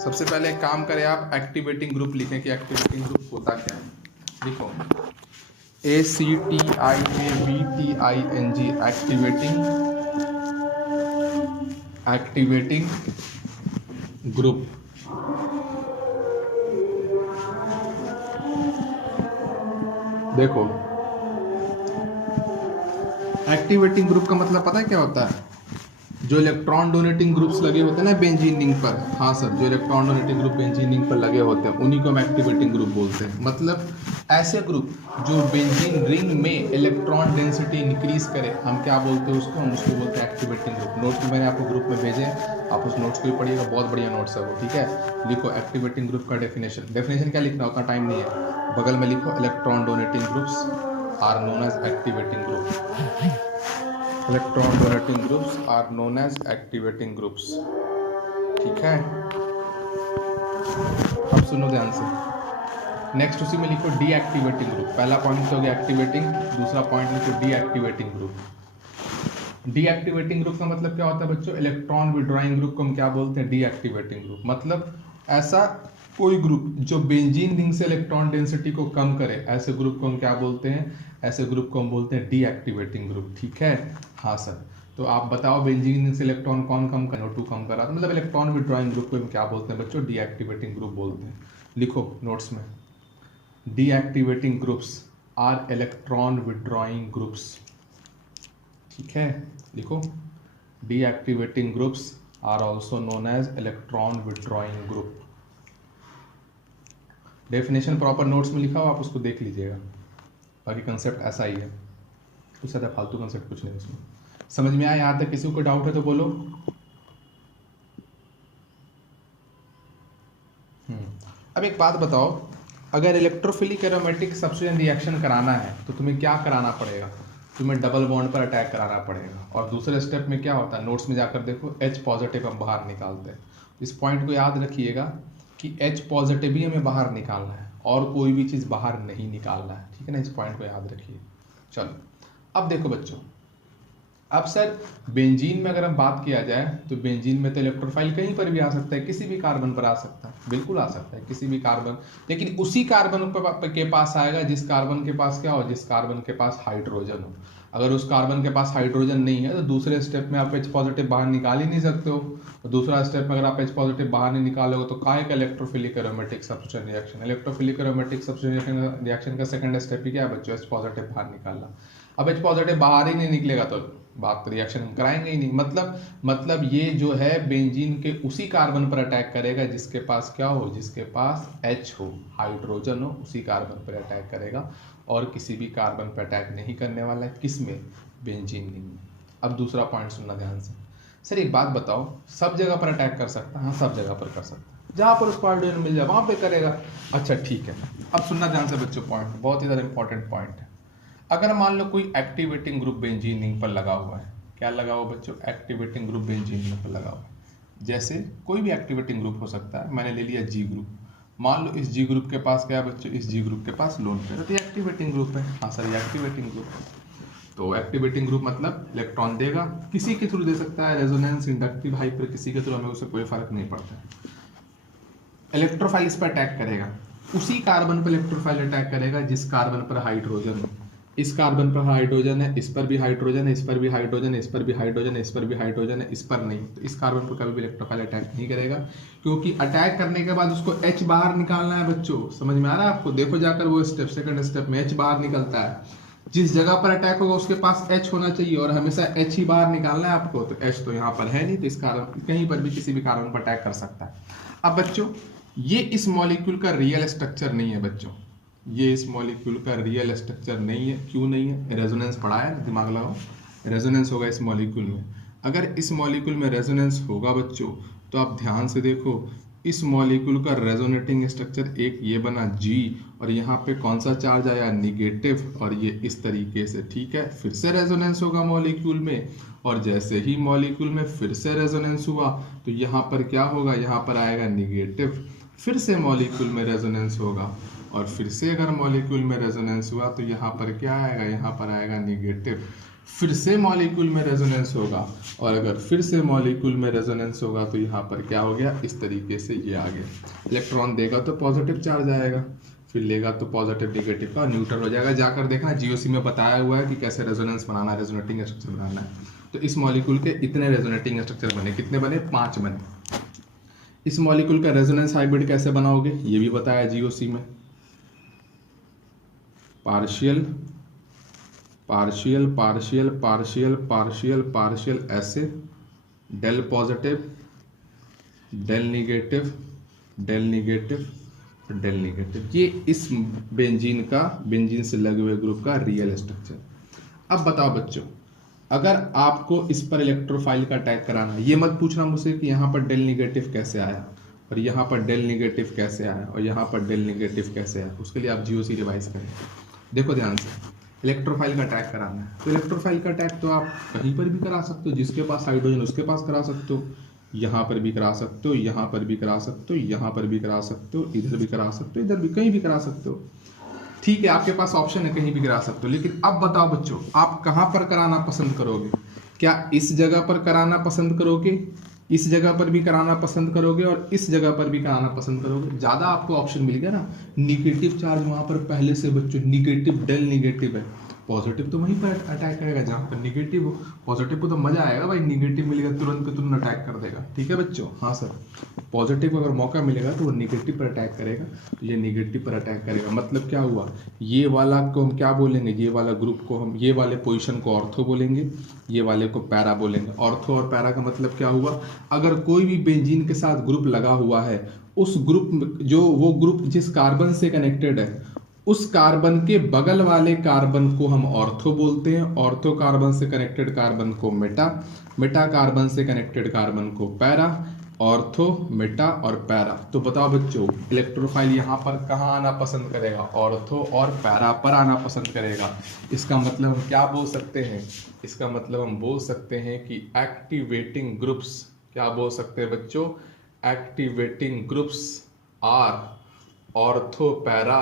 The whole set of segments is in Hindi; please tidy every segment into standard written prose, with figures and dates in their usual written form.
सबसे पहले एक काम करें, आप एक्टिवेटिंग ग्रुप लिखें कि एक्टिवेटिंग ग्रुप होता क्या है। लिखो ACTIAVTING एक्टिवेटिंग ग्रुप। देखो एक्टिवेटिंग ग्रुप का मतलब पता है क्या होता है? जो इलेक्ट्रॉन डोनेटिंग ग्रुप्स लगे होते हैं ना बेंजीन रिंग पर, हाँ सर, जो electron donating group benzene ring पर लगे होते हैं उन्हीं को हम एक्टिवेटिंग ग्रुप बोलते हैं। मतलब ऐसे ग्रुप जो बेंजीन रिंग में इलेक्ट्रॉन डेंसिटी इंक्रीज करे, हम क्या बोलते हैं उसको? हम उसको बोलते हैं एक्टिवेटिंग ग्रुप। नोट्स में मैंने आपको ग्रुप में भेजे हैं, आप उस नोट्स को भी पढ़िएगा, बहुत बढ़िया नोट्स है वो, ठीक है। लिखो एक्टिवेटिंग ग्रुप का डेफिनेशन क्या लिखना, उतना टाइम नहीं है, बगल में लिखो electron donating groups are known as activating group. Electron donating groups are known as activating groups, ठीक है। अब सुनो ध्यान से, नेक्स्ट उसी में लिखो डीएक्टिवेटिंग ग्रुप। पहला पॉइंट हो गया एक्टिवेटिंग, दूसरा पॉइंट लिखो डीएक्टिवेटिंग ग्रुप। डीएक्टिवेटिंग ग्रुप का मतलब क्या होता है बच्चों? इलेक्ट्रॉन विड्रॉइंग ग्रुप को हम क्या बोलते हैं? Deactivating group. मतलब ऐसा कोई ग्रुप जो बेंजीन रिंग से इलेक्ट्रॉन डेंसिटी को कम करे, ऐसे ग्रुप को हम क्या बोलते हैं? ऐसे ग्रुप को हम बोलते हैं डीएक्टिवेटिंग ग्रुप, ठीक है। हाँ सर, तो आप बताओ बेंजीन रिंग से इलेक्ट्रॉन कौन कम कर, NO2 कम करा, तो मतलब इलेक्ट्रॉन विड्रॉइंग ग्रुप को हम क्या बोलते हैं बच्चों? डीएक्टिवेटिंग ग्रुप बोलते हैं। लिखो नोट्स में, deactivating groups are electron withdrawing groups, ठीक है। लिखो deactivating groups are also known as electron withdrawing group. Definition proper notes में लिखा हो, आप उसको देख लीजिएगा, बाकी कंसेप्ट ऐसा ही है, कुछ ज़्यादा फालतू कंसेप्ट कुछ नहीं उसमें। समझ में आया? यहाँ तक किसी को डाउट है तो बोलो। अब एक बात बताओ, अगर इलेक्ट्रोफिलिक एरोमेटिक सब्स्टिट्यूशन रिएक्शन कराना है तो तुम्हें क्या कराना पड़ेगा? तुम्हें डबल बॉन्ड पर अटैक कराना पड़ेगा, और दूसरे स्टेप में क्या होता है, नोट्स में जाकर देखो, H पॉजिटिव हम बाहर निकालते हैं। इस पॉइंट को याद रखिएगा कि H पॉजिटिव ही हमें बाहर निकालना है और कोई भी चीज़ बाहर नहीं निकालना है, ठीक है ना। इस पॉइंट को याद रखिए। चलो अब देखो बच्चों, अब सर बेंजीन में अगर हम बात किया जाए तो बेंजीन में तो इलेक्ट्रोफाइल कहीं पर भी आ सकता है, किसी भी कार्बन पर आ सकता है, बिल्कुल आ सकता है किसी भी कार्बन, लेकिन उसी कार्बन के पास आएगा जिस कार्बन के पास क्या हो, जिस कार्बन के पास हाइड्रोजन हो। अगर उस कार्बन के पास हाइड्रोजन नहीं है तो दूसरे स्टेप में आप H पॉजिटिव बाहर निकाल ही नहीं सकते हो, और दूसरा स्टेप में अगर आप H पॉजिटिव बाहर नहीं निकालोगे तो काहे का electrophilic aromatic substitution reaction. Electrophilic aromatic substitution reaction का सेकंड स्टेप ही क्या है बच्चों? H पॉजिटिव बाहर निकालना। अब H पॉजिटिव बाहर ही नहीं निकलेगा तो बात रिएक्शन हम कराएंगे ही नहीं। मतलब ये जो है बेंजीन के उसी कार्बन पर अटैक करेगा जिसके पास क्या हो, जिसके पास H हो, हाइड्रोजन हो, उसी कार्बन पर अटैक करेगा, और किसी भी कार्बन पर अटैक नहीं करने वाला है। किस में? बेंजीन रिंग में। अब दूसरा पॉइंट सुनना ध्यान से, सर एक बात बताओ, सब जगह पर अटैक कर सकता है? हाँ सब जगह पर कर सकता है, जहाँ पर उसको हाइड्रोजन मिल जाए वहाँ पे करेगा। अच्छा ठीक है, अब सुनना ध्यान से बच्चों, पॉइंट बहुत ही ज़्यादा इंपॉर्टेंट पॉइंट है। अगर मान लो कोई एक्टिवेटिंग ग्रुप बेंजीन रिंग पर लगा हुआ है, क्या लगा हुआ बच्चों? एक्टिवेटिंग ग्रुप बेंजीन रिंग पर लगा हुआ है। जैसे कोई भी एक्टिवेटिंग ग्रुप हो सकता है, मैंने ले लिया G ग्रुप। मान लो इस G ग्रुप के पास क्या है बच्चों? इस G ग्रुप के पास लोन पेयर, तो ये एक्टिवेटिंग ग्रुप है। हाँ सर, ये एक्टिवेटिंग ग्रुप है। तो एक्टिवेटिंग ग्रुप मतलब इलेक्ट्रॉन देगा, किसी के थ्रू दे सकता है, रेजोनेंस, इंडक्टिव, हाइपर, किसी के थ्रू, हमें उससे कोई फर्क नहीं पड़ता। इलेक्ट्रोफाइल इस पर अटैक करेगा, उसी कार्बन पर इलेक्ट्रोफाइल अटैक करेगा जिस कार्बन पर हाइड्रोजन हो। इस कार्बन पर हाइड्रोजन है, इस पर भी हाइड्रोजन है, इस पर भी हाइड्रोजन है, इस पर भी हाइड्रोजन है, इस पर भी हाइड्रोजन है, इस पर नहीं। तो इस कार्बन पर कभी भी इलेक्ट्रोफाइल अटैक नहीं करेगा, क्योंकि अटैक करने के बाद उसको H बाहर निकालना है बच्चों। समझ में आ रहा है आपको? देखो जाकर वो स्टेप, सेकंड स्टेप में H बाहर निकलता है। जिस जगह पर अटैक होगा उसके पास H होना चाहिए, और हमेशा H ही बाहर निकालना है आपको। तो H तो यहाँ पर है नहीं, तो इस कारण कहीं पर भी किसी भी कार्बन पर अटैक कर सकता है। अब बच्चों ये इस मॉलिक्यूल का रियल स्ट्रक्चर नहीं है बच्चों, ये इस मॉलिक्यूल का रियल स्ट्रक्चर नहीं है। क्यों नहीं है? रेजोनेंस पढ़ा है, दिमाग लगाओ। रेजोनेंस होगा इस मॉलिक्यूल में। अगर इस मॉलिक्यूल में रेजोनेंस होगा बच्चों तो आप ध्यान से देखो, इस मॉलिक्यूल का रेजोनेटिंग स्ट्रक्चर एक ये बना G, और यहाँ पे कौन सा चार्ज आया? निगेटिव, और ये इस तरीके से, ठीक है। फिर से रेजोनेंस होगा मॉलिक्यूल में, और जैसे ही मॉलिक्यूल में फिर से रेजोनेंस हुआ तो यहाँ पर क्या होगा? यहाँ पर आएगा निगेटिव। फिर से मॉलिक्यूल में रेजोनेंस होगा, और फिर से अगर मॉलिक्यूल में रेजोनेंस हुआ तो यहाँ पर क्या आएगा? यहाँ पर आएगा निगेटिव। फिर से मॉलिक्यूल में रेजोनेंस होगा, और अगर फिर से मॉलिक्यूल में रेजोनेंस होगा तो यहाँ पर क्या हो गया, इस तरीके से ये आ गया। इलेक्ट्रॉन देगा तो पॉजिटिव चार्ज आएगा, फिर लेगा तो पॉजिटिव नेगेटिव का न्यूट्रल हो जाएगा। जाकर देखना जीओसी में बताया हुआ है कि कैसे रेजोनेंस बनाना है, रेजोनेटिंग स्ट्रक्चर बनाना है। तो इस मॉलिक्यूल के इतने रेजोनेटिंग स्ट्रक्चर बने, कितने बने, 5 बने। इस मॉलिक्यूल का रेजोनेंस हाइब्रिड कैसे बनाओगे ये भी बताया जीओसी में, partial partial partial partial partial partial ऐसे, del positive, del negative, del negative, del negative. ये इस बेंजीन से लगे हुए ग्रुप का रियल स्ट्रक्चर। अब बताओ बच्चों, अगर आपको इस पर इलेक्ट्रोफाइल का अटैक कराना है, ये मत पूछना मुझसे कि यहाँ पर डेल निगेटिव कैसे आया, और यहाँ पर डेल निगेटिव कैसे आया, और यहाँ पर डेल निगेटिव कैसे आया। उसके लिए आप जीओसी रिवाइज करें। देखो ध्यान से, इलेक्ट्रोफाइल का अटैक कराना है तो इलेक्ट्रोफाइल का अटैक तो आप कहीं पर भी करा सकते हो, जिसके पास हाइड्रोजन उसके पास करा सकते हो, यहाँ पर भी करा सकते हो, यहाँ पर भी करा सकते हो, यहाँ पर भी करा सकते हो, इधर भी करा सकते हो, इधर भी, कहीं भी करा सकते हो। ठीक है, आपके पास ऑप्शन है, कहीं भी करा सकते हो। लेकिन अब बताओ बच्चों, आप कहाँ पर कराना पसंद करोगे? क्या इस जगह पर कराना पसंद करोगे, इस जगह पर भी कराना पसंद करोगे, और इस जगह पर भी कराना पसंद करोगे? ज़्यादा आपको ऑप्शन मिल गया ना। निगेटिव चार्ज वहाँ पर पहले से बच्चों, निगेटिव डेल निगेटिव है, पॉजिटिव तो वहीं पर अटैक करेगा जहाँ पर निगेटिव हो। पॉजिटिव को तो मजा आएगा भाई, निगेटिव मिलेगा तुरंत के तुरंत अटैक कर देगा। ठीक है बच्चों, हाँ सर, पॉजिटिव अगर मौका मिलेगा तो वो निगेटिव पर अटैक करेगा, तो ये निगेटिव पर अटैक करेगा। मतलब क्या हुआ, ये वाला को हम क्या बोलेंगे, ये वाला ग्रुप को हम, ये वाले पोजीशन को ऑर्थो बोलेंगे, ये वाले को पैरा बोलेंगे। ऑर्थो और पैरा का मतलब क्या हुआ, अगर कोई भी बेंजीन के साथ ग्रुप लगा हुआ है, उस ग्रुप जो वो ग्रुप जिस कार्बन से कनेक्टेड है, उस कार्बन के बगल वाले कार्बन को हम ऑर्थो बोलते हैं, ऑर्थो कार्बन से कनेक्टेड कार्बन को मेटा, मेटा कार्बन से कनेक्टेड कार्बन को पैरा, ऑर्थो, मेटा और पैरा। तो बताओ बच्चों, इलेक्ट्रोफाइल यहाँ पर कहाँ आना पसंद करेगा, ऑर्थो और पैरा पर आना पसंद करेगा। इसका मतलब हम क्या बोल सकते हैं, इसका मतलब हम बोल सकते हैं कि एक्टिवेटिंग ग्रुप्स, क्या बोल सकते हैं बच्चों, activating groups are ortho para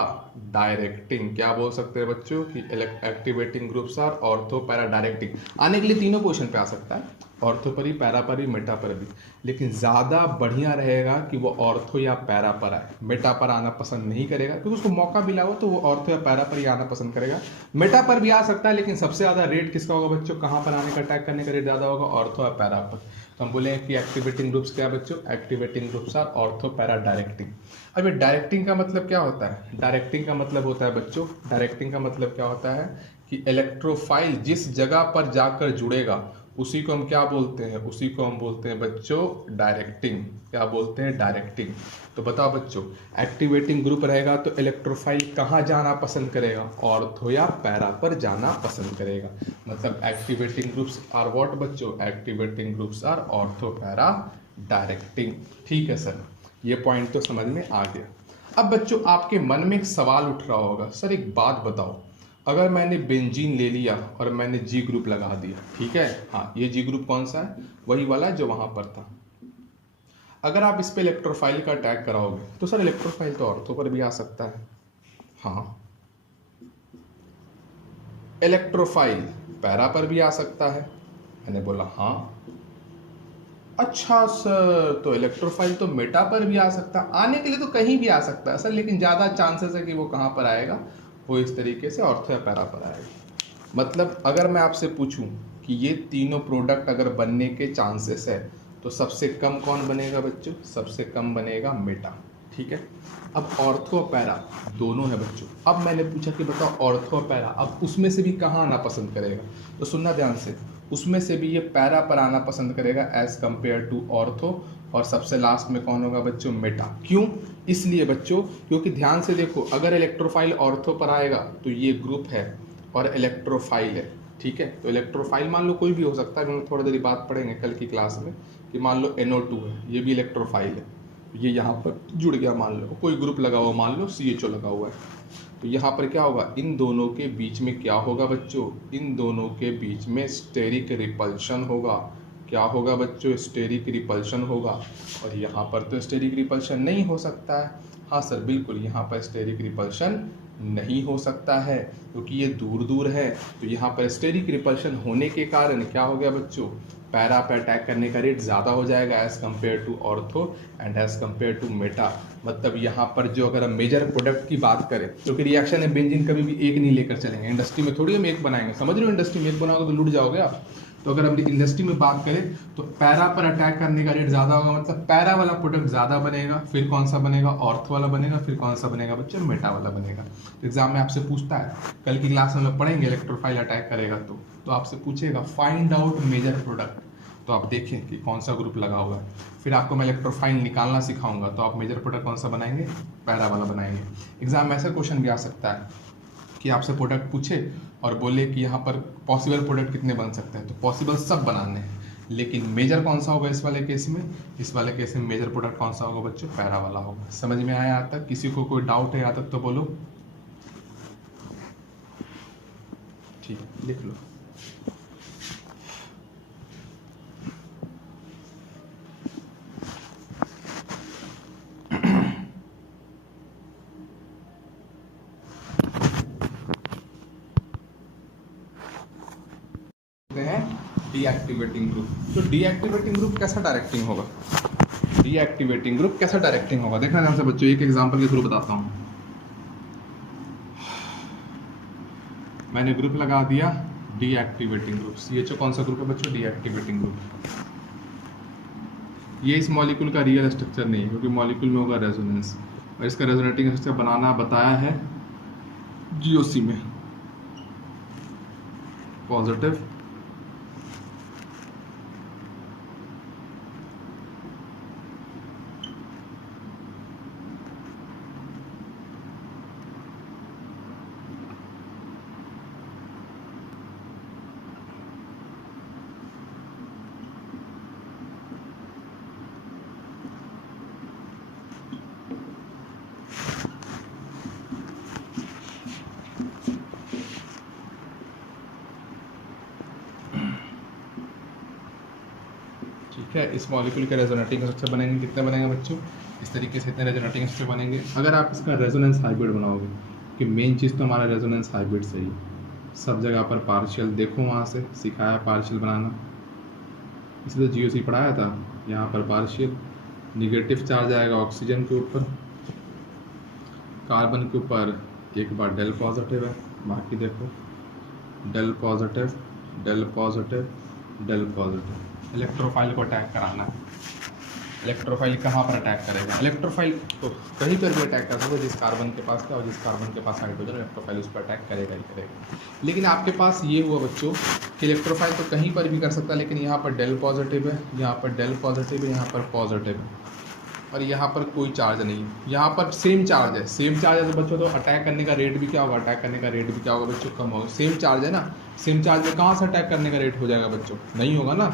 directing. क्या बोल सकते हैं बच्चों कि activating groups are ortho para directing. आने के लिए तीनों क्वेश्चन पे आ सकता है, ऑर्थो पर ही, पैरा पर ही, मेटा पर भी, लेकिन ज़्यादा बढ़िया रहेगा कि वो ऑर्थो या पैरा पर आए। मेटा पर आना पसंद नहीं करेगा, क्योंकि उसको मौका मिला हो तो वो ऑर्थो या पैरा पर ही आना पसंद करेगा। मेटा पर भी आ सकता है, लेकिन सबसे ज़्यादा रेट किसका होगा बच्चों, कहाँ पर आने का, अटैक करने का रेट ज़्यादा होगा, ऑर्थो या पैरा पर। तो हम बोलेंगे कि एक्टिवेटिंग ग्रुप्स क्या बच्चों, activating groups are ortho para directing. अब ये डायरेक्टिंग का मतलब क्या होता है, डायरेक्टिंग का मतलब होता है बच्चों, डायरेक्टिंग का मतलब क्या होता है कि इलेक्ट्रोफाइल जिस जगह पर जाकर जुड़ेगा उसी को हम क्या बोलते हैं, उसी को हम बोलते हैं बच्चों डायरेक्टिंग। क्या बोलते हैं, डायरेक्टिंग। तो बताओ बच्चों, एक्टिवेटिंग ग्रुप रहेगा तो इलेक्ट्रोफाइल कहाँ जाना पसंद करेगा, ऑर्थो या पैरा पर जाना पसंद करेगा। मतलब एक्टिवेटिंग ग्रुप्स आर व्हाट बच्चों, activating groups are ortho para directing. ठीक है सर, ये पॉइंट तो समझ में आ गया। अब बच्चों आपके मन में एक सवाल उठ रहा होगा, सर एक बात बताओ, अगर मैंने बेंजीन ले लिया और मैंने जी ग्रुप लगा दिया, ठीक है, हाँ ये जी ग्रुप कौन सा है, वही वाला जो वहां पर था। अगर आप इस पे इलेक्ट्रोफाइल का अटैक कराओगे तो सर इलेक्ट्रोफाइल तो ऑर्थो पर भी आ सकता है। हाँ, इलेक्ट्रोफाइल पैरा पर भी आ सकता है। मैंने बोला हाँ। अच्छा सर, तो इलेक्ट्रोफाइल तो मेटा पर भी आ सकता है। आने के लिए तो कहीं भी आ सकता है सर, लेकिन ज़्यादा चांसेस है कि वो कहाँ पर आएगा, वो इस तरीके से ऑर्थो या पैरा पर आएगा। मतलब अगर मैं आपसे पूछूं कि ये तीनों प्रोडक्ट अगर बनने के चांसेस है तो सबसे कम कौन बनेगा बच्चों, सबसे कम बनेगा मेटा। ठीक है, अब ऑर्थो और पैरा दोनों है बच्चों। अब मैंने पूछा कि बताओ ऑर्थो और पैरा, अब उसमें से भी कहाँ आना पसंद करेगा, तो सुनना ध्यान से, उसमें से भी ये पैरा पर आना पसंद करेगा एज कंपेयर टू ऑर्थो, और सबसे लास्ट में कौन होगा बच्चों, मेटा। क्यों, इसलिए बच्चों क्योंकि ध्यान से देखो, अगर इलेक्ट्रोफाइल ऑर्थो पर आएगा तो ये ग्रुप है और इलेक्ट्रोफाइल है। ठीक है, तो इलेक्ट्रोफाइल मान लो कोई भी हो सकता है, हम लोग थोड़ी देर बात पढ़ेंगे कल की क्लास में, कि मान लो NO2 है, ये भी इलेक्ट्रोफाइल है, ये यहाँ पर जुड़ गया, मान लो कोई ग्रुप लगा हुआ, मान लो CHO लगा हुआ है, तो यहाँ पर क्या होगा, इन दोनों के बीच में क्या होगा बच्चों, इन दोनों के बीच में स्टेरिक रिपल्शन होगा। क्या होगा बच्चों, स्टेरिक रिपल्शन होगा। और यहाँ पर तो स्टेरिक रिपल्शन नहीं हो सकता है। हाँ सर बिल्कुल, यहाँ पर स्टेरिक रिपल्शन नहीं हो सकता है क्योंकि ये दूर दूर है। तो यहाँ पर स्टेरिक रिपल्शन होने के कारण क्या हो गया बच्चों, पैरा पे अटैक करने का रेट ज़्यादा हो जाएगा as compare to ortho and as compare to meta. मतलब यहाँ पर जो अगर हम मेजर प्रोडक्ट की बात करें, क्योंकि रिएक्शन है बेंजीन कभी भी एक नहीं लेकर चलेंगे, इंडस्ट्री में थोड़ी हम एक बनाएंगे, समझ रहे हो, इंडस्ट्री में एक बनाओगे तो लूट जाओगे आप। तो अगर हम इंडस्ट्री में बात करें तो पैरा पर अटैक करने का रेट ज़्यादा होगा, मतलब पैरा वाला प्रोडक्ट ज़्यादा बनेगा, फिर कौन सा बनेगा, ऑर्थो वाला बनेगा, फिर कौन सा बनेगा बच्चों, मेटा वाला बनेगा। एग्जाम में आपसे पूछता है, कल की क्लास में हम लोग पढ़ेंगे इलेक्ट्रोफाइल अटैक करेगा तो आपसे पूछेगा फाइंड आउट मेजर प्रोडक्ट, तो आप देखें कि कौन सा ग्रुप लगा हुआ है। फिर आपको मैं इलेक्ट्रोफाइल निकालना सिखाऊंगा, तो आप मेजर प्रोडक्ट कौन सा बनाएंगे, पैरा वाला बनाएंगे। एग्जाम में ऐसा क्वेश्चन भी आ सकता है कि आपसे प्रोडक्ट पूछे और बोले कि यहाँ पर पॉसिबल प्रोडक्ट कितने बन सकते हैं, तो पॉसिबल सब बनाने हैं, लेकिन मेजर कौन सा होगा इस वाले केस में, इस वाले केस में मेजर प्रोडक्ट कौन सा होगा बच्चों, पैरा वाला होगा। समझ में आया आज तक? किसी को कोई डाउट है आज तक तो बोलो। ठीक है, लिख लो। Deactivating group. तो डीएक्टिवेटिंग ग्रुप कैसा डायरेक्टिंग होगा, डीएक्टिवेटिंग ग्रुप कैसा डायरेक्टिंग होगा, देखना ध्यान से बच्चों, एक एग्जांपल के थ्रू बताता हूँ। मैंने ग्रुप लगा दिया डीएक्टिवेटिंग ग्रुप, CHO कौन सा ग्रुप है बच्चों, डीएक्टिवेटिंग ग्रुप। ये इस मॉलिक्यूल का रियल स्ट्रक्चर नहीं है क्योंकि मॉलिक्यूल में होगा रेजोनेंस, और इसका रेजोनेटिंग स्ट्रक्चर बनाना बताया है GOC में, पॉजिटिव है। इस मॉलिक्यूल के रेजोनेटिंग स्ट्रक्चर बनेंगे, कितने बनेंगे बच्चों, इस तरीके से इतने रेजोनेटिंग स्ट्रक्चर बनेंगे। अगर आप इसका रेजोनेंस हाइब्रिड बनाओगे, कि मेन चीज़ तो हमारा रेजोनेंस हाइब्रिड से ही, सब जगह पर पार्शियल देखो, वहाँ से सिखाया पार्शियल बनाना, इसलिए GOC पढ़ाया था। यहाँ पर पार्शियल निगेटिव चार्ज आएगा ऑक्सीजन के ऊपर, कार्बन के ऊपर एक बार डेल पॉजिटिव है, बाकी देखो del positive del positive del positive. Electrophile को अटैक कराना है। इलेक्ट्रोफाइल कहाँ पर अटैक करेगा, इलेक्ट्रोफाइल तो कहीं पर भी अटैक कर सकता है, जिस कार्बन के पास क्या और जिस कार्बन के पास हाइड्रोजन, इलेक्ट्रोफाइल उस पर अटैक करेगा ही करेगा। लेकिन आपके पास ये हुआ बच्चों कि इलेक्ट्रोफाइल तो कहीं पर भी कर सकता है, लेकिन यहाँ पर डेल पॉजिटिव है, यहाँ पर डेल पॉजिटिव है, यहाँ पर पॉजिटिव है, और यहाँ पर कोई चार्ज नहीं है, यहाँ पर सेम चार्ज है। सेम चार्ज है तो बच्चों तो अटैक करने का रेट भी क्या होगा, अटैक करने का रेट भी क्या होगा बच्चों, कम होगा। सेम चार्ज है ना, सेम चार्ज में कहाँ से अटैक करने का रेट हो जाएगा बच्चों, नहीं होगा ना।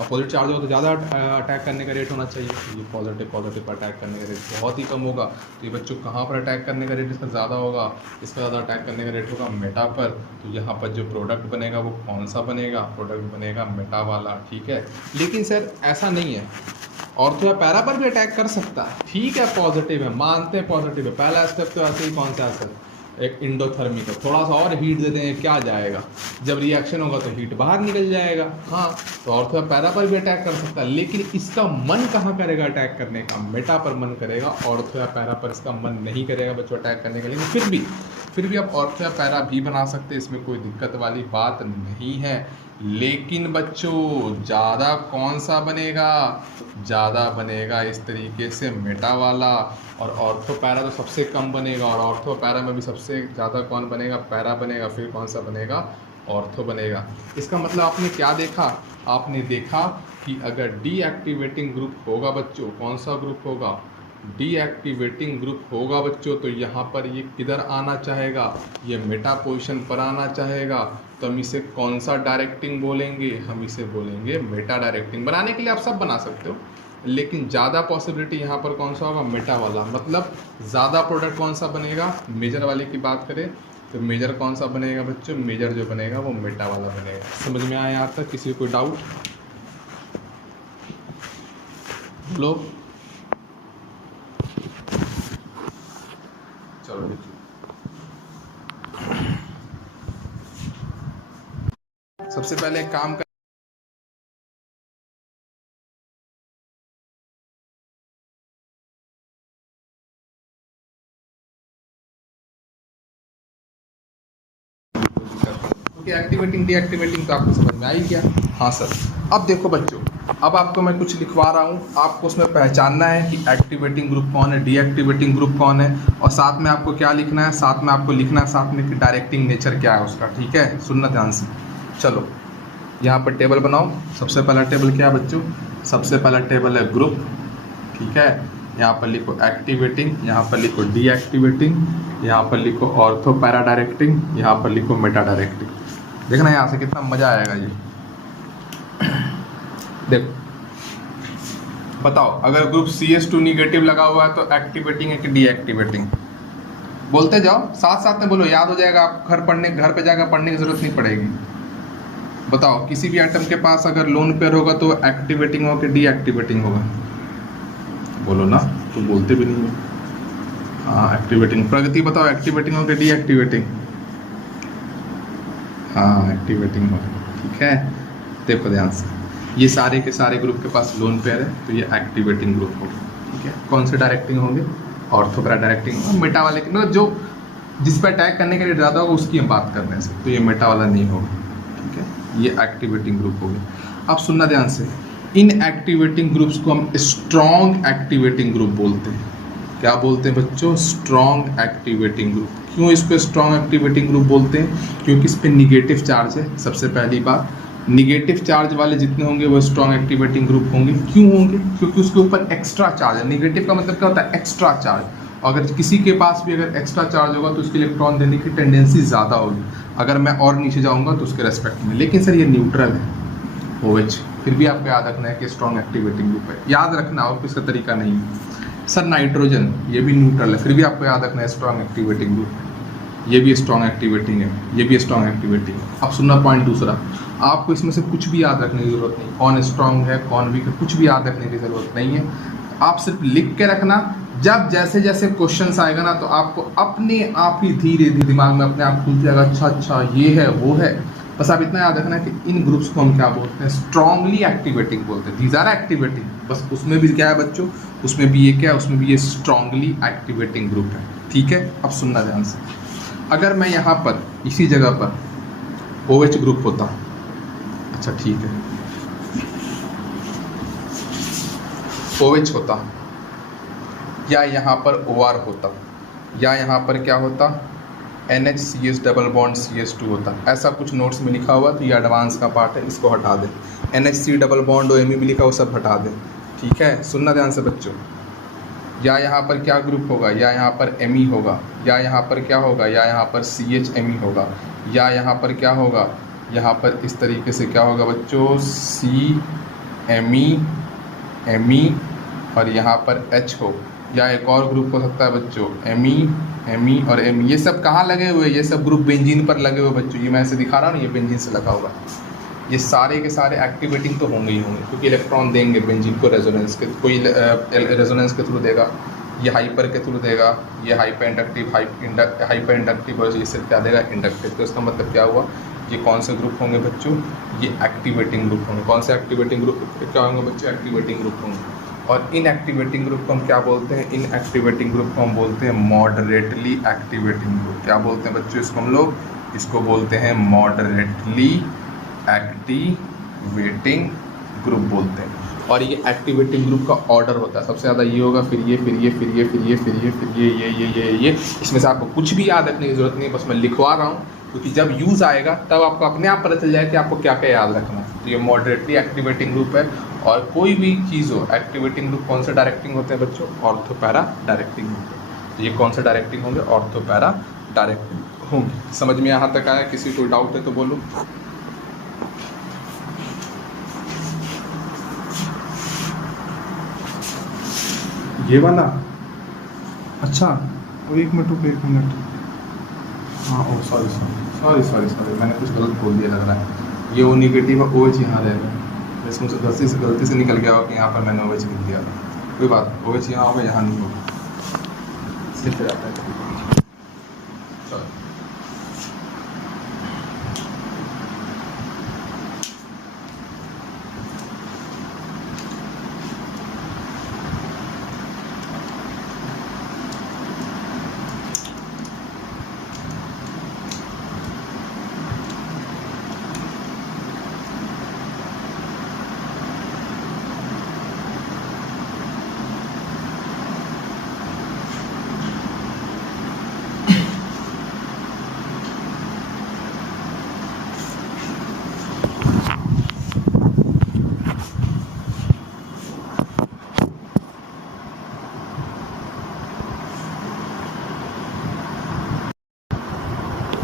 अपोजिट चार्ज हो तो ज़्यादा अटैक करने का रेट होना चाहिए, ये पॉजिटिव पर अटैक करने का रेट बहुत ही कम होगा। तो ये बच्चों कहाँ पर अटैक करने का रेट इसका ज़्यादा होगा, इसका ज़्यादा अटैक करने का रेट होगा मेटा पर। तो यहाँ पर जो प्रोडक्ट बनेगा वो कौन सा बनेगा, प्रोडक्ट बनेगा मेटा वाला, ठीक है। लेकिन सर ऐसा नहीं है, ऑर्थो या पैरा पर भी अटैक कर सकता है, ठीक है, पॉजिटिव है, मानते हैं पॉजिटिव है। पहला स्टेप तो ऐसे ही, कौन सा है सर, एक इंडोथर्मी का, थोड़ा सा और हीट दे दें, क्या जाएगा, जब रिएक्शन होगा तो हीट बाहर निकल जाएगा। हाँ, तो ऑर्थो या पैरा पर भी अटैक कर सकता है, लेकिन इसका मन कहाँ करेगा अटैक करने का, मेटा पर मन करेगा, ऑर्थो या पैरा पर इसका मन नहीं करेगा बच्चों अटैक करने का। लेकिन फिर भी आप ऑर्थो या पैरा भी बना सकते हैं, इसमें कोई दिक्कत वाली बात नहीं है। लेकिन बच्चों ज़्यादा कौन सा बनेगा, ज़्यादा बनेगा इस तरीके से मेटा वाला, और ऑर्थो पैरा तो सबसे कम बनेगा, और ऑर्थो पैरा में भी सबसे ज़्यादा कौन बनेगा, पैरा बनेगा, फिर कौन सा बनेगा, ऑर्थो बनेगा। इसका मतलब आपने क्या देखा, आपने देखा कि अगर डीएक्टिवेटिंग ग्रुप होगा बच्चों, कौन सा ग्रुप होगा, डीएक्टिवेटिंग ग्रुप होगा बच्चों, तो यहाँ पर ये किधर आना चाहेगा, ये मेटा पोजीशन पर आना चाहेगा। तो हम इसे कौन सा डायरेक्टिंग बोलेंगे, हम इसे बोलेंगे मेटा डायरेक्टिंग। बनाने के लिए आप सब बना सकते हो, लेकिन ज़्यादा पॉसिबिलिटी यहाँ पर कौन सा होगा, मेटा वाला। मतलब ज़्यादा प्रोडक्ट कौन सा बनेगा, मेजर वाले की बात करें तो मेजर कौन सा बनेगा बच्चों, मेजर जो बनेगा वो मेटा वाला बनेगा। समझ में आया यहाँ तक, किसी को डाउट लो, चलो देखिए। सबसे पहले एक काम कर, क्योंकि एक्टिवेटिंग डीएक्टिवेटिंग तो आपको समझ में आई क्या? हाँ सर। अब देखो बच्चों, अब आपको मैं कुछ लिखवा रहा हूँ, आपको उसमें पहचानना है कि एक्टिवेटिंग ग्रुप कौन है, डीएक्टिवेटिंग ग्रुप कौन है, और साथ में आपको क्या लिखना है, साथ में आपको लिखना है साथ में कि डायरेक्टिंग नेचर क्या है उसका। ठीक है, सुनना ध्यान से। चलो यहाँ पर टेबल बनाओ। सबसे पहला टेबल क्या है बच्चों? सबसे पहला टेबल है ग्रुप। ठीक है, यहाँ पर लिखो एक्टिवेटिंग, यहाँ पर लिखो डीएक्टिवेटिंग, यहाँ पर लिखो ऑर्थो पैरा डायरेक्टिंग, यहाँ पर लिखो मेटा डायरेक्टिंग। देखना यहाँ से कितना मजा आएगा ये। देखो बताओ, अगर ग्रुप CS2 निगेटिव लगा हुआ है तो एक्टिवेटिंग है कि डीएक्टिवेटिंग? बोलते जाओ, साथ साथ में बोलो, याद हो जाएगा। आप घर पे जाकर पढ़ने की जरूरत नहीं पड़ेगी। बताओ, किसी भी आइटम के पास अगर लोन पेयर होगा तो एक्टिवेटिंग होगा कि डीएक्टिवेटिंग होगा? बोलो ना, तो बोलते भी नहीं है। हाँ एक्टिवेटिंग। प्रगति बताओ, एक्टिवेटिंग होगा कि डीएक्टिवेटिंग? हाँ एक्टिवेटिंग होगा। ठीक है, देखो ध्यान से, ये सारे के सारे ग्रुप के पास लोन पेयर है तो ये एक्टिवेटिंग ग्रुप होगा। ठीक है, कौन से डायरेक्टिंग होंगे? Ortho para directing. मेटा वाले मतलब जो जिस पर अटैक करने के लिए ज़्यादा होगा उसकी हम बात करने से, तो ये मेटा वाला नहीं होगा। ठीक है, ये एक्टिवेटिंग ग्रुप हो गया। अब सुनना ध्यान से, इन एक्टिवेटिंग ग्रुप्स को हम स्ट्रॉन्ग एक्टिवेटिंग ग्रुप बोलते हैं। क्या बोलते हैं बच्चों? Strong activating group. क्यों इसको स्ट्रॉन्ग एक्टिवेटिंग ग्रुप बोलते हैं? क्योंकि इस पर निगेटिव चार्ज है। सबसे पहली बात, निगेटिव चार्ज वाले जितने होंगे वो स्ट्रॉन्ग एक्टिवेटिंग ग्रुप होंगे। क्यों होंगे? क्योंकि उसके ऊपर एक्स्ट्रा चार्ज है। निगेटिव का मतलब क्या होता है? Extra charge. अगर किसी के पास भी अगर एक्स्ट्रा चार्ज होगा तो उसके इलेक्ट्रॉन देने की टेंडेंसी ज़्यादा होगी। अगर मैं और नीचे जाऊँगा तो उसके रेस्पेक्ट में। लेकिन सर ये न्यूट्रल है OH, फिर भी आपको याद रखना है कि स्ट्रॉन्ग एक्टिवेटिंग ग्रुप है। याद रखना, और किसका तरीका नहीं है। सर नाइट्रोजन ये भी न्यूट्रल है, फिर भी आपको याद रखना है स्ट्रॉन्ग एक्टिवेटिंग ग्रुप है। ये भी स्ट्रॉन्ग एक्टिवेटिंग है, ये भी स्ट्रॉन्ग एक्टिवेटिंग है। अब सुनना पॉइंट दूसरा, आपको इसमें से कुछ भी याद रखने की जरूरत नहीं, कौन स्ट्रॉन्ग है कौन वीक है, कुछ भी याद रखने की जरूरत नहीं है। आप सिर्फ लिख के रखना, जब जैसे जैसे क्वेश्चंस आएगा ना तो आपको अपने आप ही धीरे धीरे दिमाग में अपने आप खुलते जाएगा, अच्छा ये है वो है। बस आप इतना याद रखना कि इन ग्रुप्स को हम क्या बोलते हैं? स्ट्रांगली एक्टिवेटिंग बोलते हैं। These are activating. बस उसमें भी क्या है बच्चों? उसमें भी ये क्या है? उसमें भी ये स्ट्रांगली एक्टिवेटिंग ग्रुप है। ठीक है, अब सुनना ध्यान से, अगर मैं यहाँ पर इसी जगह पर OH ग्रुप होता, अच्छा ठीक है, OH होता, या यहाँ पर OR होता, या यहाँ पर क्या होता? NHCH डबल बॉन्ड CH2 होता। ऐसा कुछ नोट्स में लिखा हुआ तो ये एडवांस का पार्ट है, इसको हटा दें। NHC डबल बॉन्ड OMe भी लिखा, वो सब हटा दें। ठीक है, सुनना ध्यान से बच्चों, या यहाँ पर क्या ग्रुप होगा? या यहाँ पर Me होगा, या यहाँ पर क्या होगा? या यहाँ पर CHMe होगा, या यहाँ पर क्या होगा? यहाँ पर इस तरीके से क्या होगा बच्चों? CMe Me और यहाँ पर H हो, या एक और ग्रुप हो सकता है बच्चों Me और Me। ये सब कहाँ लगे हुए? ये सब ग्रुप बेंजीन पर लगे हुए बच्चों। ये मैं ऐसे दिखा रहा हूँ ना, ये बेंजीन से लगा हुआ है। ये सारे के सारे एक्टिवेटिंग तो होंगे ही होंगे, क्योंकि इलेक्ट्रॉन देंगे बेंजीन को रेजोनेंस के, कोई रेजोनेंस के थ्रू देगा, ये हाइपर के थ्रू देगा, ये हाइपर इंडक्टिव और ये सिर्फ क्या देगा? इंडक्टिव। तो इसका मतलब क्या हुआ? ये कौन से ग्रुप होंगे बच्चों? ये एक्टिवेटिंग ग्रुप होंगे। कौन से एक्टिवेटिंग ग्रुप क्या होंगे बच्चों? एक्टिवेटिंग ग्रुप होंगे। और इन एक्टिवेटिंग ग्रुप को हम क्या बोलते हैं? इन एक्टिवेटिंग ग्रुप को हम बोलते हैं मॉडरेटली एक्टिवेटिंग ग्रुप। क्या बोलते हैं बच्चों इसको हम लोग? इसको बोलते हैं मॉडरेटली एक्टिवेटिंग ग्रुप बोलते हैं। और ये एक्टिवेटिंग ग्रुप का ऑर्डर होता है, सबसे ज़्यादा ये होगा, फिर ये, फिर ये, फिर ये, फिर ये, फिर ये, फिर ये। इसमें से आपको कुछ भी याद रखने की जरूरत नहीं है, बस मैं लिखवा रहा हूँ क्योंकि जब यूज़ आएगा तब आपको अपने आप पता चल जाए कि आपको क्या क्या याद रखना है। तो ये मॉडरेटली एक्टिवेटिंग ग्रुप है। और कोई भी चीज़ हो, एक्टिवेटिंग ग्रुप कौन से डायरेक्टिंग होते हैं बच्चों? ऑर्थो पैरा डायरेक्टिंग होते हैं। तो ये कौन से डायरेक्टिंग होंगे? ऑर्थो पैरा डायरेक्टिंग होंगे। समझ में यहाँ तक आया? किसी को डाउट है तो बोलो। ये वाला, अच्छा वो एक मिनट। हाँ ओ सॉरी, मैंने कुछ गलत बोल दिया लग रहा है। ये वो निगेटिव है, OH यहाँ रहेगा। इसमें से गलती से निकल गया हो कि यहाँ पर मैंने OH लिख दिया। कोई बात, OH यहाँ होगा, यहाँ नहीं होगा, सिर्फ जाता है। चलो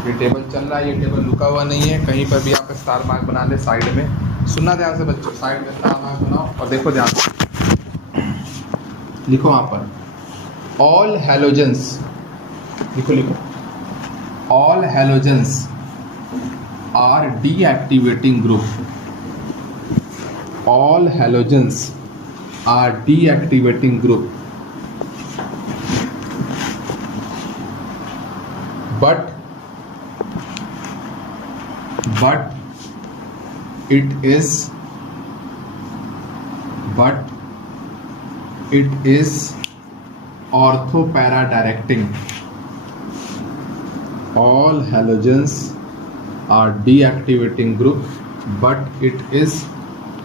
ये टेबल चल रहा है, ये टेबल रुका हुआ नहीं है, कहीं पर भी आप स्टार मार्क बना ले साइड में। सुनना ध्यान से बच्चों, साइड में स्टार मार्क बनाओ और देखो ध्यान से, लिखो वहाँ पर ऑल हैलोजेंस, लिखो लिखो, all halogens are deactivating group, all halogens are deactivating group, but it is ortho para directing. All halogens are deactivating group, but it is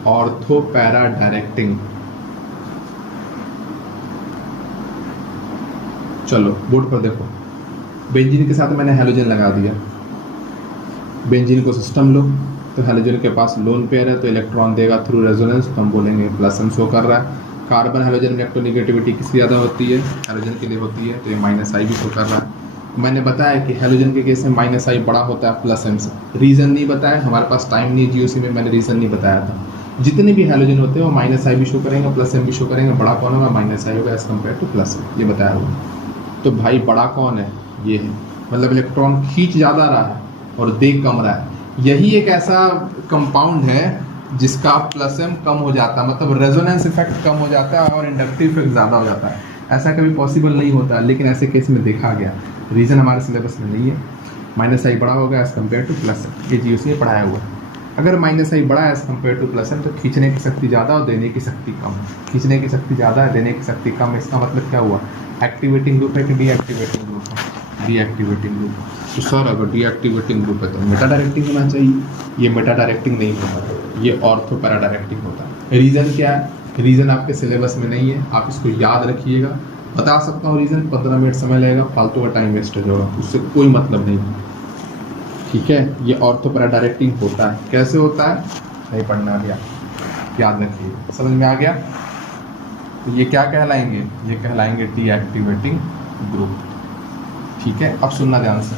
ortho para directing. चलो बोर्ड पर देखो, बेंजीन के साथ मैंने हैलोजन लगा दिया, बेंजीन को सिस्टम लो तो हैलोजन के पास लोन पेयर है तो इलेक्ट्रॉन देगा थ्रू रेजोनेंस, तो हम बोलेंगे प्लस एम शो कर रहा है। कार्बन हैलोजन में इलेक्ट्रोनेगेटिविटी किसकी ज़्यादा होती है, हैलोजन के लिए होती है, तो ये माइनस आई भी शो कर रहा है। मैंने बताया कि हैलोजन के केस में माइनस आई बड़ा होता है प्लस एम से, रीज़न नहीं बताया, हमारे पास टाइम नहीं जीओसी में, मैंने रीज़न नहीं बताया था। जितने भी हैलोजन होते हैं वो माइनस आई भी शो करेंगे, प्लस एम भी शो करेंगे, बड़ा कौन होगा, माइनस आई होगा as compare to plus M, ये बताया हुआ। तो भाई बड़ा कौन है, ये है, मतलब इलेक्ट्रॉन खींच ज़्यादा रहा है और दे कम रहा है। यही एक ऐसा कंपाउंड है जिसका प्लस एम कम हो जाता है, मतलब रेजोनेंस इफेक्ट कम हो जाता है और इंडक्टिव इफेक्ट ज़्यादा हो जाता है। ऐसा कभी पॉसिबल नहीं होता, लेकिन ऐसे केस में देखा गया। रीज़न हमारे सिलेबस में नहीं है, माइनस आई बड़ा होगा as compare to plus M, ये जीओसी में पढ़ाया हुआ है। अगर माइनस आई बड़ा है as compare to plus M तो खींचने की शक्ति ज़्यादा और देने की शक्ति कम है, खींचने की शक्ति ज़्यादा है, देने की शक्ति कम है। इसका मतलब क्या हुआ, एक्टिवेटिंग ग्रुप है कि डीएक्टिवेटिंग ग्रुप है, डीएक्टिवेटिंग ग्रुप। तो सर अगर डीएक्टिवेटिंग ग्रुप है तो मेटा डायरेक्टिंग होना चाहिए, ये मेटा डायरेक्टिंग नहीं होता, ये ऑर्थो पैरा डायरेक्टिंग होता है। रीज़न क्या है, रीज़न आपके सिलेबस में नहीं है, आप इसको याद रखिएगा। बता सकता हूँ रीज़न, 15 मिनट समय लगेगा, फालतू का टाइम वेस्टेज होगा, उससे कोई मतलब नहीं, ठीक है। ये ऑर्थो पैरा डायरेक्टिंग होता है, कैसे होता है नहीं पढ़ना गया, याद रखिए, समझ में आ गया। तो ये क्या कहलाएंगे, ये कहलाएंगे डीएक्टिवेटिंग ग्रुप, ठीक है। अब सुनना ध्यान से,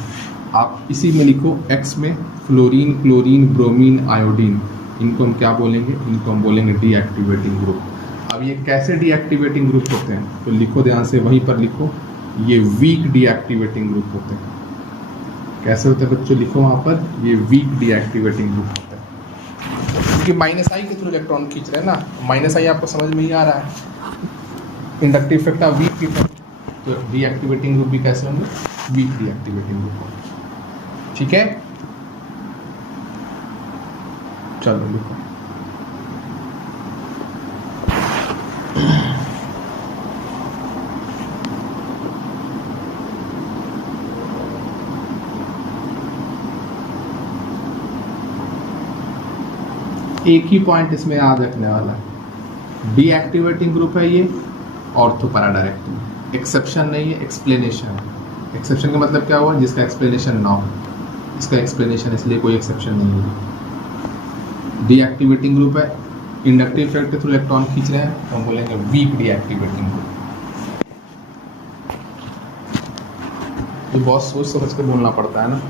आप इसी में लिखो एक्स में फ्लोरीन, क्लोरीन, ब्रोमीन, आयोडीन, इनको हम क्या बोलेंगे, इनको हम बोलेंगे डीएक्टिवेटिंग ग्रुप। अब ये कैसे डीएक्टिवेटिंग ग्रुप होते हैं तो लिखो ध्यान से, वहीं पर लिखो, ये वीक डीएक्टिवेटिंग ग्रुप होते हैं। कैसे होते हैं बच्चों, लिखो वहाँ पर, ये वीक डीएक्टिवेटिंग ग्रुप होता है, क्योंकि माइनस आई के थ्रू इलेक्ट्रॉन खींच रहे हैं ना। माइनस आई आपको समझ में ही आ रहा है, इंडक्टिव इफेक्ट है, वीक इफेक्ट, तो डीएक्टिवेटिंग ग्रुप भी कैसे होंगे, वीक डीएक्टिवेटिंग ग्रुप होंगे, ठीक है। चलो लिखो, एक ही पॉइंट इसमें याद रखने वाला है, डीएक्टिवेटिंग ग्रुप है ये, ऑर्थो पैरा डायरेक्टिंग, एक्सेप्शन नहीं है, एक्सप्लेनेशन है। एक्सेप्शन का मतलब क्या हुआ, जिसका एक्सप्लेनेशन ना हो, इसका एक्सप्लेनेशन, इसलिए कोई एक्सेप्शन नहीं है। डीएक्टिवेटिंग ग्रुप है, इंडक्टिव इफेक्ट के थ्रू इलेक्ट्रॉन खींच रहे हैं, तो हम बोलेंगे वीक डीएक्टिवेटिंग ग्रुप। ये बहुत सोच समझ के बोलना पड़ता है ना।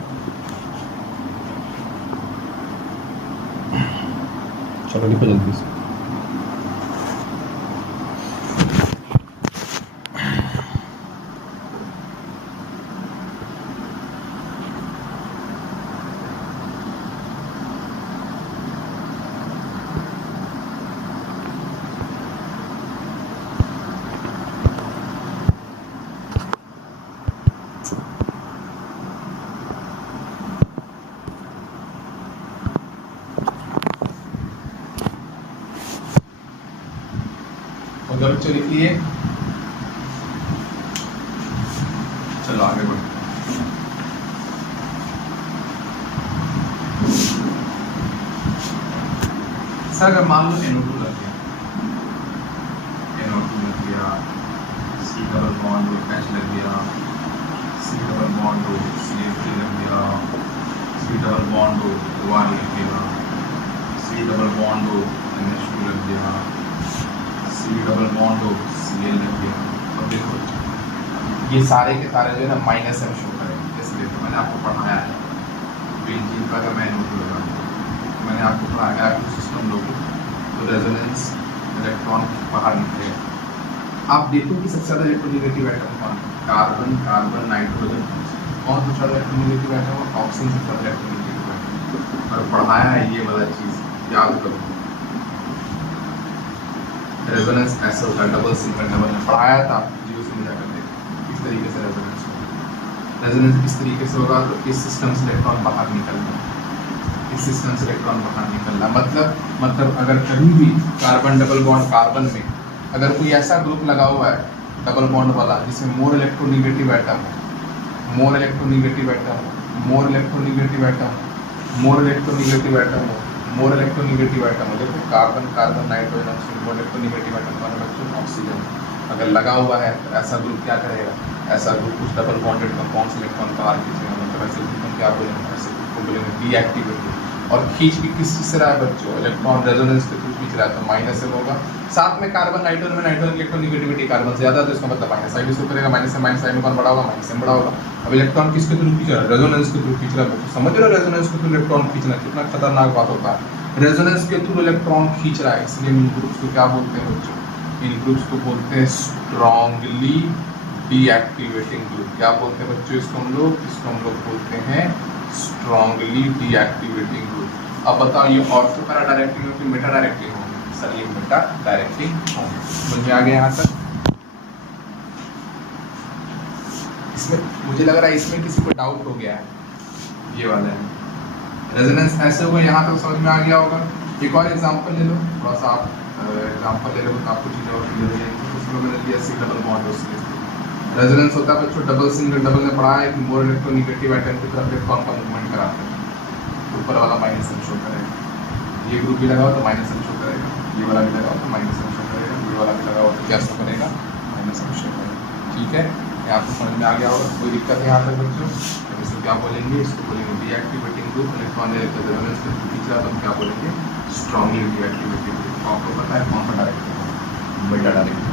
चलो लिखो जल्दी से, उधर बच्चों लिख लिए, चलो आगे बढ़ो। सर अगर मान लो NO2 लग गया, NO2 लग गया, C डबल बॉन्ड H लग गया, C डबल बॉन्ड CH3 लग गया, C डबल बॉन्ड OR लग गया, C डबल बॉन्ड NH2 लग गया, C डबल बॉन्ड Cl लग गया। अब देखो ये सारे के सारे जो है ना माइनस एम शो करेंगे, इसलिए तो मैंने आपको पढ़ाया है। बेंजीन का अगर मैं नोट लगा, मैंने आपको पढ़ाया एक्टिव सिस्टम लोगों तो रेजोनेंस इलेक्ट्रॉन बाहर निकलेगा। आप देखो कि सबसे ज़्यादा इलेक्ट्रोनेगेटिव एटम कौन है? Carbon, carbon, nitrogen. कौन सबसे ज़्यादा इलेक्ट्रोनेगेटिव एटम है? ऑक्सीजन सबसे ज़्यादा इलेक्ट्रोनेगेटिव एटम। और पढ़ाया है ये वाला चीज़, याद करो। रेजोनेंस ऐसे होता है, डबल सिंगल डबल में पढ़ाया था, जीरो से मिला करते इस तरीके से रेजोनेंस होगा। रेजोनेंस इस तरीके से होगा तो इस सिस्टम से इलेक्ट्रॉन बाहर निकलना, इस सिस्टम से इलेक्ट्रॉन बाहर निकलना। मतलब अगर कहीं भी कार्बन डबल बॉन्ड कार्बन में अगर कोई ऐसा ग्रुप लगा हुआ है डबल बॉन्ड वाला जिसमें मोर इलेक्ट्रोनेगेटिव एटम हो, मोर इलेक्ट्रोनेगेटिव एटम हो, more electronegative atom, more electronegative atom हो, मोर इलेक्ट्रोनेगेटिव एटम हो, देखो carbon, carbon, nitrogen, oxygen, more electronegative atom का बच्चों ऑक्सीजन अगर लगा हुआ है तो ऐसा ग्रुप क्या करेगा? ऐसा ग्रुप कुछ डबल बॉन्डेड कंपाउंड से इलेक्ट्रॉन बाहर खींचेगा, मतलब ऐसे ग्रुप को क्या बोलेंगे? ऐसे ग्रुप को बोलेंगे डीएक्टिवेटेड। और खींच भी किस चीज़ से रहा है बच्चों? इलेक्ट्रॉन रेजोनेंस के थ्रू खींच रहा है तो माइनस से होगा। साथ में कार्बन नाइट्रोजन में नाइट्रोजन इलेक्ट्रोनेगेटिविटी कार्बन से ज़्यादा, तो इसका मतलब माइनस साइड इसको करेगा, माइनस से माइनस साइड में कौन बड़ा होगा? माइनस से बड़ा होगा। अब इलेक्ट्रॉन किसके थ्रू खींच रहा है? रेजोनेंस के थ्रू खींच रहा है बच्चों। समझ रहे हो रेजोनेंस के थ्रू इलेक्ट्रॉन खींचना कितना खतरनाक बात होता है? रेजोनेंस के थ्रू इलेक्ट्रॉन खींच रहा है, इसलिए इन ग्रुप्स को क्या बोलते हैं बच्चों? इन ग्रुप्स को बोलते हैं स्ट्रॉन्गली डीएक्टिवेटिंग ग्रुप। क्या बोलते हैं बच्चों इसको हम लोग बोलते हैं स्ट्रॉन्गली डीएक्टिवेटिंग ग्रुप। अब बताओ ये ऑर्थो पैरा डायरेक्टिंग हो कि मेटा डायरेक्टिंग हो? सर ये मेटा डायरेक्टिंग हो। समझ में आ गया यहाँ तक? इसमें मुझे लग रहा है इसमें किसी को डाउट हो गया है, ये वाला है रेजोनेंस ऐसे होगा, यहाँ तक समझ में आ गया होगा। एक और एग्जांपल ले लो, थोड़ा सा आप एग्जांपल ले लो तो आपको चीज़ें और क्लियर हो जाएंगी। उसमें मैंने लिया सी डबल बॉन्ड रेजोनेंस होता है बच्चों डबल सिंगल डबल में पढ़ा है कि मोर इलेक्ट्रोनेगेटिव एटम की तरफ इलेक्ट्रॉन का मूवमेंट कराते हैं, ऊपर वाला माइनस शो करेगा, ये ग्रुप भी लगाओ तो माइनस शो करेगा, ये वाला भी लगाओ तो माइनस शो करेगा, ये वाला भी लगाओ तो क्या शो करेगा? माइनस शो करेगा। ठीक है, ये आपको समझ में आ गया होगा? कोई दिक्कत है यहाँ तक बच्चों? तो इसको क्या बोलेंगे? इसको बोलेंगे डीएक्टिवेटिंग ग्रुप। इलेक्ट्रॉन रेजोनेंस के थ्रू खींच रहा तो हम क्या बोलेंगे? Strongly deactivating group. आपको पता है कौन सा डायरेक्टिव? Meta directive.